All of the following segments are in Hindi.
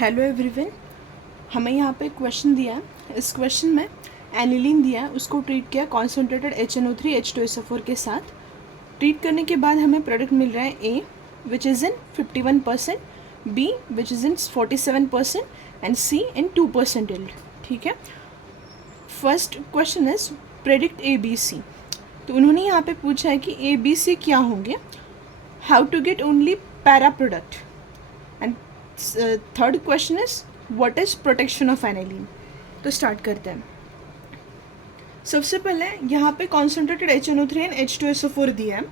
हेलो एवरीवन, हमें यहाँ पे क्वेश्चन दिया है। इस क्वेश्चन में एनिलीन दिया है, उसको ट्रीट किया कॉन्सेंट्रेटेड HNO3 H2SO4 के साथ। ट्रीट करने के बाद हमें प्रोडक्ट मिल रहा है A which is in 51%, B which is in 47% and C in 2% yield। ठीक है। First question is predict ABC। तो उन्होंने यहाँ पे पूछा है कि ABC क्या होंगे, how to get only para product, and third question is what is protection of aniline. तो स्टार्ट करते हैं। सबसे पहले यहाँ पे कॉन्सेंट्रेटेड HNO3 एंड H2SO4 दिया है,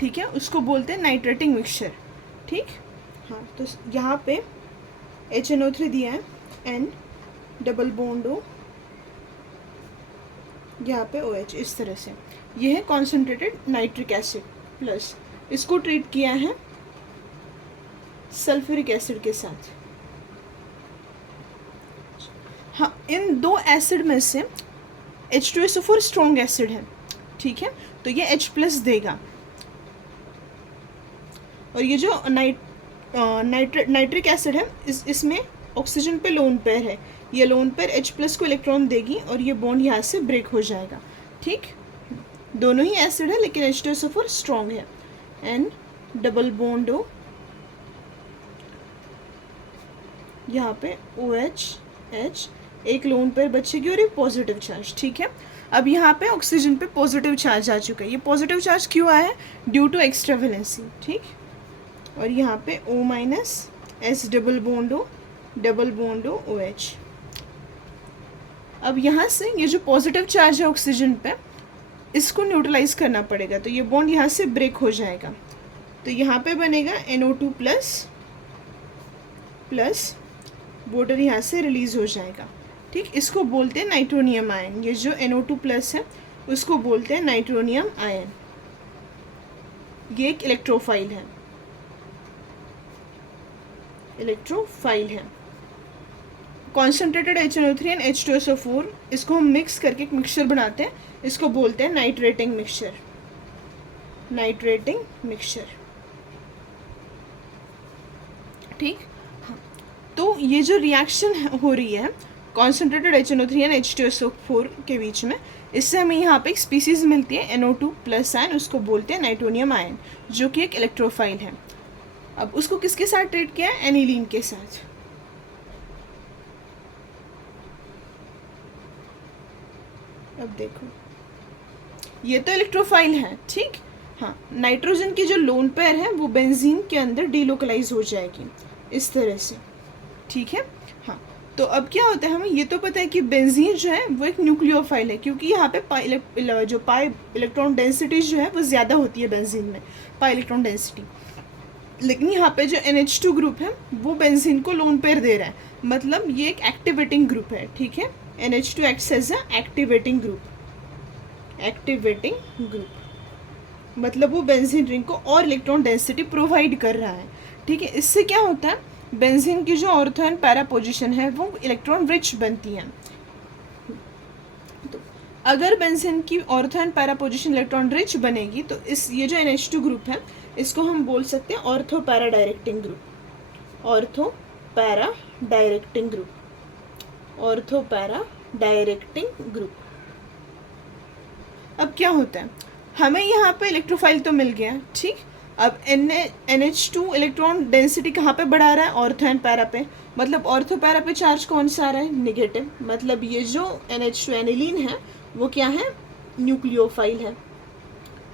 ठीक है, उसको बोलते हैं नाइट्रेटिंग मिक्सचर। ठीक, हाँ, तो यहाँ पे HNO3 दिया है एंड डबल बॉन्ड O, यहाँ पे OH, इस तरह से। ये है कॉन्सेंट्रेटेड नाइट्रिक एसिड प्लस, इसको ट्रीट किया है सल्फ्यूरिक एसिड के साथ। हाँ, इन दो एसिड में से H2SO4 स्ट्रॉन्ग एसिड है, ठीक है, तो ये H+ देगा। और ये जो नाइट्रिक एसिड है, इसमें ऑक्सीजन पे लोन पेयर है, ये लोन पेयर H+ को इलेक्ट्रॉन देगी और ये बॉन्ड यहाँ से ब्रेक हो जाएगा। ठीक, दोनों ही एसिड है लेकिन H2SO4 स्ट्रॉन्ग है। एंड डबल बॉन्ड O, यहाँ पे OH H, एक लोन पेयर बचेगी और एक पॉजिटिव चार्ज। ठीक है, अब यहाँ पे ऑक्सीजन पे पॉजिटिव चार्ज आ चुका है। ये पॉजिटिव चार्ज क्यों आया है? Due to extra valency. ठीक, और यहाँ पे O- S double bond O OH। अब यहाँ से ये जो पॉजिटिव चार्ज है ऑक्सीजन पे, इसको न्यूट्रलाइज करना पड़ेगा, तो ये बॉन्ड यहाँ से ब्रेक हो जाएगा। तो यहाँ पे बनेगा NO2 प्लस वाटर यहाँ से रिलीज हो जाएगा। ठीक, इसको बोलते हैं नाइट्रोनियम आयन। ये जो NO2+ है उसको बोलते हैं नाइट्रोनियम आयन। ये एक इलेक्ट्रोफाइल है। कॉन्सेंट्रेटेड HNO3 एंड H2SO4, इसको हम मिक्स करके एक मिक्सचर बनाते हैं, इसको बोलते हैं नाइट्रेटिंग मिक्सचर। ठीक, हाँ, तो ये जो रिएक्शन हो रही है कॉन्सेंट्रेटेड HNO3 एंड H2SO4 के बीच में, इससे हमें यहाँ पे एक स्पीसीज मिलती है NO2+ आयन, उसको बोलते हैं नाइट्रोनियम आयन, जो कि एक इलेक्ट्रोफाइल है। अब उसको किसके साथ ट्रीट किया है? एनिलीन के साथ। अब देखो, ये तो इलेक्ट्रोफाइल है, ठीक, हाँ, नाइट्रोजन की जो लोन पेयर है वो बेंजीन के अंदर डीलोकलाइज हो जाएगी इस तरह से। ठीक है, हाँ, तो अब क्या होता है, हमें ये तो पता है कि बेंजीन जो है वो एक न्यूक्लियोफाइल है, क्योंकि यहाँ पे पाई इलेक्ट्रॉन डेंसिटी जो है वो ज़्यादा होती है बेंजीन में, पाई इलेक्ट्रॉन डेंसिटी। लेकिन यहाँ पे जो NH2 ग्रुप है वो बेंजीन को लोन पेयर दे रहा है, मतलब ये एक एक्टिवेटिंग ग्रुप है। ठीक है, NH2 acts as a activating group, मतलब वो बेंजीन रिंग को और इलेक्ट्रॉन डेंसिटी प्रोवाइड कर रहा है। ठीक है, इससे क्या होता है, बेंजीन की जो ऑर्थो एंड पैरा पोजीशन है वो इलेक्ट्रॉन रिच बनती है। तो अगर बेंजीन की ortho and para position electron rich बनेगी तो ये जो NH2 ग्रुप है इसको हम बोल सकते हैं ऑर्थो पैरा डायरेक्टिंग ग्रुप। अब क्या होता है, हमें यहाँ पे इलेक्ट्रोफाइल तो मिल गया, ठीक, अब NH2 इलेक्ट्रॉन डेंसिटी कहाँ पे बढ़ा रहा है? ऑर्थो एंड पैरा पे, मतलब ऑर्थो पैरा पे चार्ज कौन सा आ रहा है? निगेटिव, मतलब ये जो NH2 एनिलीन है वो क्या है? न्यूक्लियोफाइल है।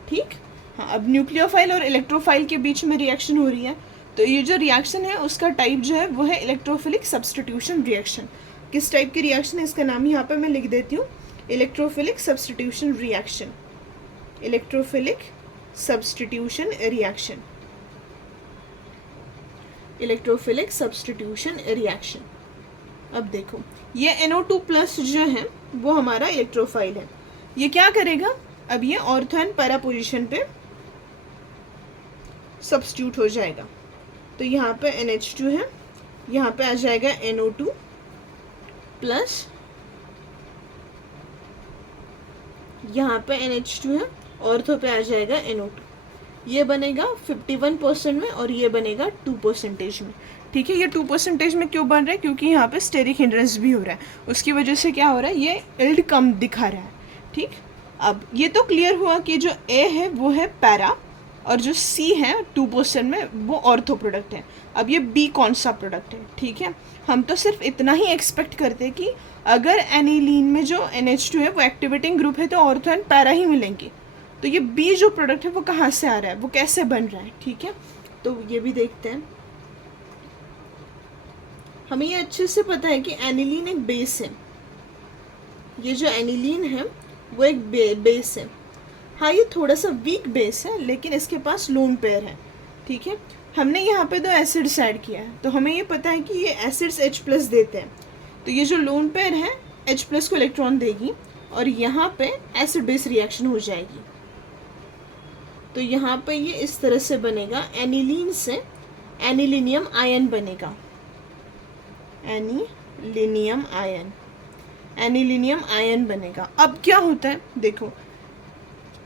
ठीक, हाँ, अब न्यूक्लियोफाइल और इलेक्ट्रोफाइल के बीच में रिएक्शन हो रही है, तो ये जो रिएक्शन है उसका टाइप जो है वो है इलेक्ट्रोफिलिक सब्सटीट्यूशन रिएक्शन। किस टाइप की रिएक्शन है इसका नाम यहाँ पे मैं लिख देती हूँ, इलेक्ट्रोफिलिक सब्सटीट्यूशन रिएक्शन। अब देखो, ये NO2+ जो है वो हमारा इलेक्ट्रोफाइल है, ये क्या करेगा, अब ये ऑर्थो एंड पैरा पोजीशन पे सब्स्टिट्यूट हो जाएगा। तो यहाँ पे NH2 है, यहाँ पे आ जाएगा NO2+, यहाँ पे NH2 है, ऑर्थो पे आ जाएगा NO2। ये बनेगा 51% में और ये बनेगा 2% में। ठीक है। ये 2% में क्यों बन रहा है? क्योंकि यहाँ पे स्टेरिक हिंड्रेंस भी हो रहा है, उसकी वजह से क्या हो रहा है, ये इल्ड कम दिखा रहा है। ठीक, अब ये तो क्लियर हुआ कि जो ए है वो है पैरा और जो सी है 2% में वो ऑर्थो प्रोडक्ट है। अब ये बी कौन सा प्रोडक्ट है? ठीक है, हम तो सिर्फ इतना ही एक्सपेक्ट करते हैं कि अगर एनिलीन में जो NH2 है वो एक्टिवेटिंग ग्रुप है तो ऑर्थो एंड पैरा ही मिलेंगे। तो ये बी जो प्रोडक्ट है वो कहाँ से आ रहा है, वो कैसे बन रहा है? ठीक है, तो ये भी देखते हैं। हमें ये अच्छे से पता है कि एनिलीन एक बेस है। ये जो एनिलीन है वो एक बेस है। हाँ, ये थोड़ा सा वीक बेस है लेकिन इसके पास लोन पेयर है। ठीक है, हमने यहाँ पे 2 एसिड्स ऐड किया है तो हमें ये पता है कि ये एसिड्स H+ देते हैं। तो ये जो लोन पेयर है H+ को इलेक्ट्रॉन देगी और यहाँ पे एसिड बेस रिएक्शन हो जाएगी। तो यहाँ पे ये इस तरह से बनेगा, एनिलीन से एनिलीनियम आयन बनेगा। एनिलीनियम आयन बनेगा। अब क्या होता है देखो,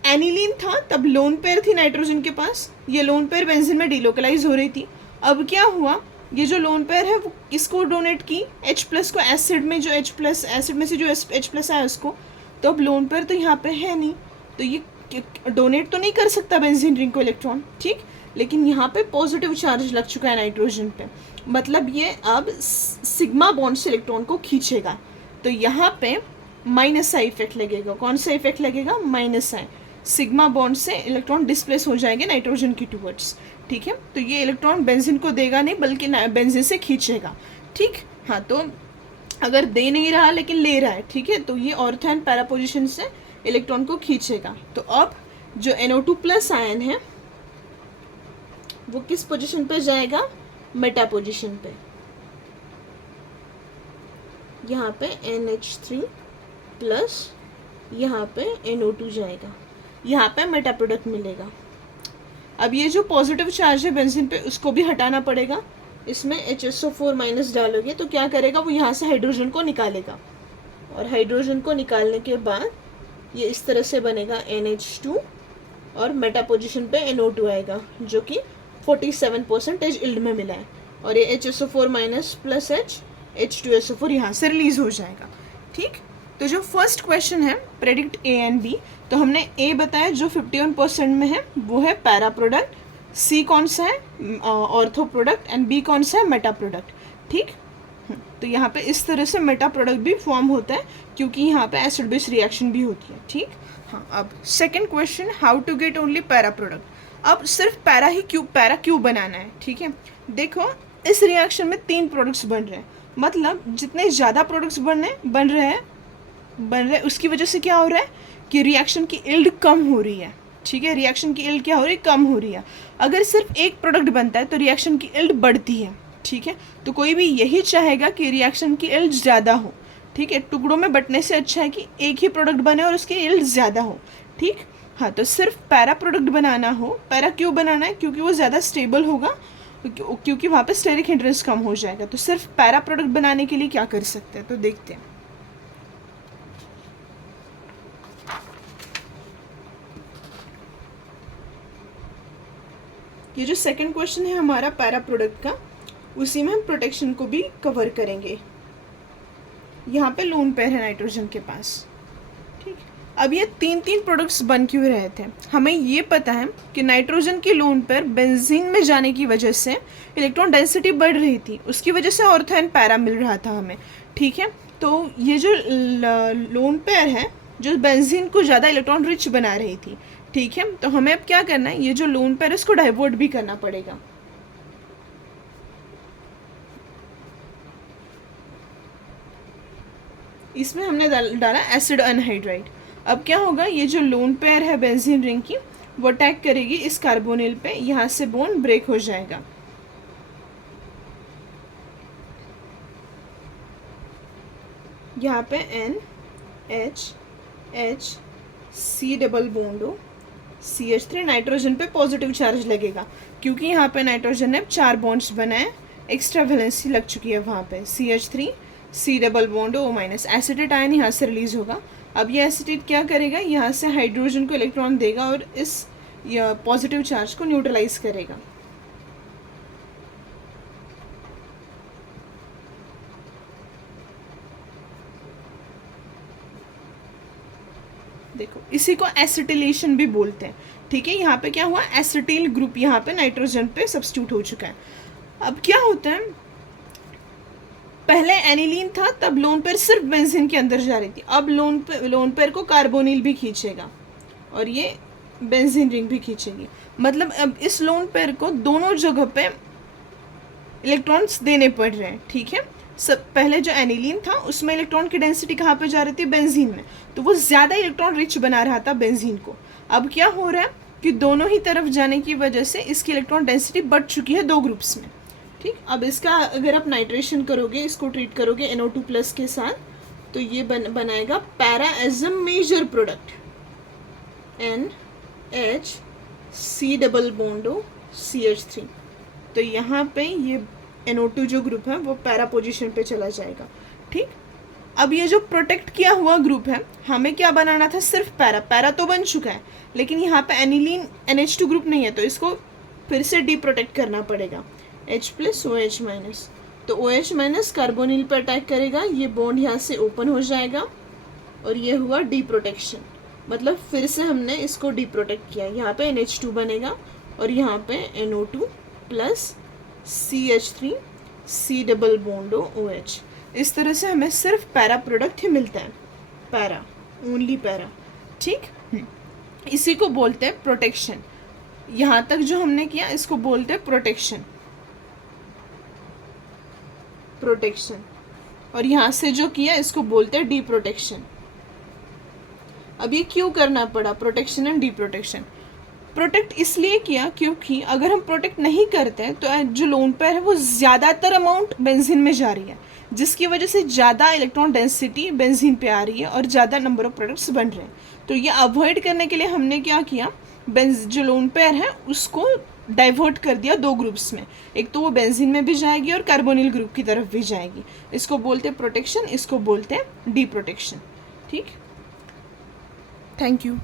एनिलीन था तब लोन पेयर थी नाइट्रोजन के पास, ये लोन पेयर बेंजीन में डिलोकलाइज हो रही थी। अब क्या हुआ, ये जो लोन पेयर है वो किसको डोनेट की? H+ को। एसिड में जो H+, एसिड में से जो H+ आया उसको। तो अब लोन पेयर तो यहाँ पे है नहीं, तो ये डोनेट तो नहीं कर सकता बेंजीन रिंग को इलेक्ट्रॉन। ठीक, लेकिन यहाँ पे पॉजिटिव चार्ज लग चुका है नाइट्रोजन पे, मतलब ये अब सिग्मा बॉन्ड से इलेक्ट्रॉन को खींचेगा। तो यहाँ पे माइनस का इफेक्ट लगेगा। कौन सा इफेक्ट लगेगा? माइनस का। सिग्मा बॉन्ड से इलेक्ट्रॉन डिस्प्लेस हो जाएंगे नाइट्रोजन की टूवर्ड्स। ठीक है, तो ये इलेक्ट्रॉन बेंजीन को देगा नहीं बल्कि बेंजीन से खींचेगा। ठीक, हाँ, तो अगर दे नहीं रहा लेकिन ले रहा है, ठीक है, तो ये ऑर्थो एंड पैरा पोजिशन से इलेक्ट्रॉन को खींचेगा। तो अब जो NO2+ आयन है वो किस पोजीशन पे जाएगा? मेटा पोजीशन पे। यहाँ पे NH3+, यहाँ पे NO2 जाएगा, यहाँ पे मेटा प्रोडक्ट मिलेगा। अब ये जो पॉजिटिव चार्ज है बेंजीन पे उसको भी हटाना पड़ेगा। इसमें HSO4- डालोगे तो क्या करेगा, वो यहाँ से हाइड्रोजन को निकालेगा और हाइड्रोजन को निकालने के बाद ये इस तरह से बनेगा NH2 और मेटा पोजीशन पे NO2 आएगा जो कि 47% इल्ड में मिला है और ये HSO4- प्लस H2SO4 यहाँ से रिलीज हो जाएगा। ठीक, तो जो फर्स्ट क्वेश्चन है प्रेडिक्ट A एंड B, तो हमने A बताया जो 51% में है वो है पैरा प्रोडक्ट, C कौन सा है ऑर्थो प्रोडक्ट एंड B कौन सा है मेटा प्रोडक्ट। ठीक, तो यहाँ पे इस तरह से मेटा प्रोडक्ट भी फॉर्म होता है क्योंकि यहाँ पे एसिड बेस रिएक्शन भी होती है। ठीक, हाँ, अब second question, how to get only para product. अब सिर्फ पैरा क्यों बनाना है? ठीक है, देखो इस रिएक्शन में 3 प्रोडक्ट्स बन रहे हैं, मतलब जितने ज़्यादा प्रोडक्ट्स बन रहे हैं उसकी वजह से क्या हो रहा है कि रिएक्शन की इल्ड कम हो रही है। ठीक है, रिएक्शन की इल्ड क्या हो रही है? कम हो रही है। अगर सिर्फ एक प्रोडक्ट बनता है तो रिएक्शन की इल्ड बढ़ती है। ठीक है, तो कोई भी यही चाहेगा कि रिएक्शन की इल्ड ज़्यादा हो। ठीक है, टुकड़ों में बंटने से अच्छा है कि एक ही प्रोडक्ट बने और उसकी इल्ड ज़्यादा हो। ठीक, हाँ, तो सिर्फ पैरा प्रोडक्ट बनाना हो। पैरा क्यों बनाना है? क्योंकि वो ज़्यादा स्टेबल होगा, क्योंकि वहाँ पे स्टेरिक हिंड्रेंस कम हो जाएगा। तो सिर्फ पैरा प्रोडक्ट बनाने के लिए क्या कर सकते हैं, तो देखते हैं। ये जो सेकंड क्वेश्चन है हमारा पैरा प्रोडक्ट का, उसी में हम प्रोटेक्शन को भी कवर करेंगे। यहाँ पे लोन पेयर है नाइट्रोजन के पास। ठीक, अब ये 3 प्रोडक्ट्स बन क्यों रहे थे? हमें ये पता है कि नाइट्रोजन की लोन पेयर बेंजीन में जाने की वजह से इलेक्ट्रॉन डेंसिटी बढ़ रही थी, उसकी वजह से ऑर्थो एंड पैरा मिल रहा था हमें। ठीक है, तो ये जो लोन पेयर है जो बेंजीन को ज़्यादा इलेक्ट्रॉन रिच बना रही थी। ठीक है, तो हमें अब क्या करना है, ये जो लोन पेयर है उसको डाइवर्ट भी करना पड़ेगा। इसमें हमने डाला एसिड अनहाइड्राइड। अब क्या होगा, ये जो लोन पेयर है बेंजीन रिंग की वो अटैक करेगी इस कार्बोनिल पे, यहाँ से बॉन्ड ब्रेक हो जाएगा। यहाँ पे NH C डबल बॉन्ड हो, CH3 नाइट्रोजन पे पॉजिटिव चार्ज लगेगा क्योंकि यहाँ पे नाइट्रोजन ने 4 बॉन्ड्स बनाए, एक्स्ट्रा वैलेंसी लग चुकी है वहाँ पे। CH3 C double bond O-, acetate ion यहाँ से रिलीज होगा। अब ये एसिडेट क्या करेगा, यहाँ से हाइड्रोजन को इलेक्ट्रॉन देगा और इस पॉजिटिव चार्ज को न्यूट्रलाइज करेगा। देखो इसी को एसिटिलेशन भी बोलते हैं, ठीक है। यहाँ पे क्या हुआ, एसिटिल ग्रुप यहाँ पे नाइट्रोजन पे सब्स्टिट्यूट हो चुका है। अब क्या होता है, पहले एनिलीन था तब लोन पेयर सिर्फ बेंजीन के अंदर जा रही थी, अब लोन पेयर को कार्बोनिल भी खींचेगा और ये बेंजीन रिंग भी खींचेगी। मतलब अब इस लोन पेयर को दोनों जगह पे इलेक्ट्रॉन्स देने पड़ रहे हैं, ठीक है। सब पहले जो एनिलीन था उसमें इलेक्ट्रॉन की डेंसिटी कहाँ पे जा रही थी, बेंजीन में, तो वो ज़्यादा इलेक्ट्रॉन रिच बना रहा था बेंजीन को। अब क्या हो रहा है कि दोनों ही तरफ जाने की वजह से इसकी इलेक्ट्रॉन डेंसिटी बढ़ चुकी है दो ग्रुप्स में, ठीक। अब इसका अगर आप नाइट्रेशन करोगे, इसको ट्रीट करोगे NO2+ के साथ, तो ये बनाएगा para as a major product NH C double bond CH3। तो यहाँ पे ये NO2 जो ग्रुप है वो पैरा पोजीशन पे चला जाएगा, ठीक। अब ये जो प्रोटेक्ट किया हुआ ग्रुप है, हमें क्या बनाना था, सिर्फ पैरा, पैरा तो बन चुका है, लेकिन यहाँ पे एनिलीन NH2 ग्रुप नहीं है, तो इसको फिर से डी प्रोटेक्ट करना पड़ेगा, H+OH-। तो OH- कार्बोनिल पर अटैक करेगा, ये बॉन्ड यहाँ से ओपन हो जाएगा और ये हुआ डी प्रोटेक्शन। मतलब फिर से हमने इसको डी प्रोटेक्ट किया, यहाँ पे NH2 बनेगा और यहाँ पे NO2+ CH3 C double bond OH। इस तरह से हमें सिर्फ पैरा प्रोडक्ट ही मिलता है, पैरा, ओनली पैरा, ठीक। इसी को बोलते हैं प्रोटेक्शन। यहाँ तक जो हमने किया इसको बोलते हैं प्रोटेक्शन, प्रोटेक्शन। और यहाँ से जो किया इसको बोलते हैं डी प्रोटेक्शन। अब ये क्यों करना पड़ा, protection and D protection? Protect इसलिए किया क्योंकि अगर हम प्रोटेक्ट नहीं करते हैं तो जो लोन पेयर है वो ज़्यादातर अमाउंट बेंजीन में जा रही है, जिसकी वजह से ज़्यादा इलेक्ट्रॉन डेंसिटी बेंजीन पे आ रही है और ज़्यादा नंबर ऑफ प्रोडक्ट्स बन रहे हैं। तो ये अवॉइड करने के लिए हमने क्या किया, जो लोन पेयर है उसको डाइवर्ट कर दिया दो ग्रुप्स में, एक तो वो बेंजीन में भी जाएगी और कार्बोनिल ग्रुप की तरफ भी जाएगी। इसको बोलते हैं प्रोटेक्शन, इसको बोलते हैं डी प्रोटेक्शन, ठीक। Thank you.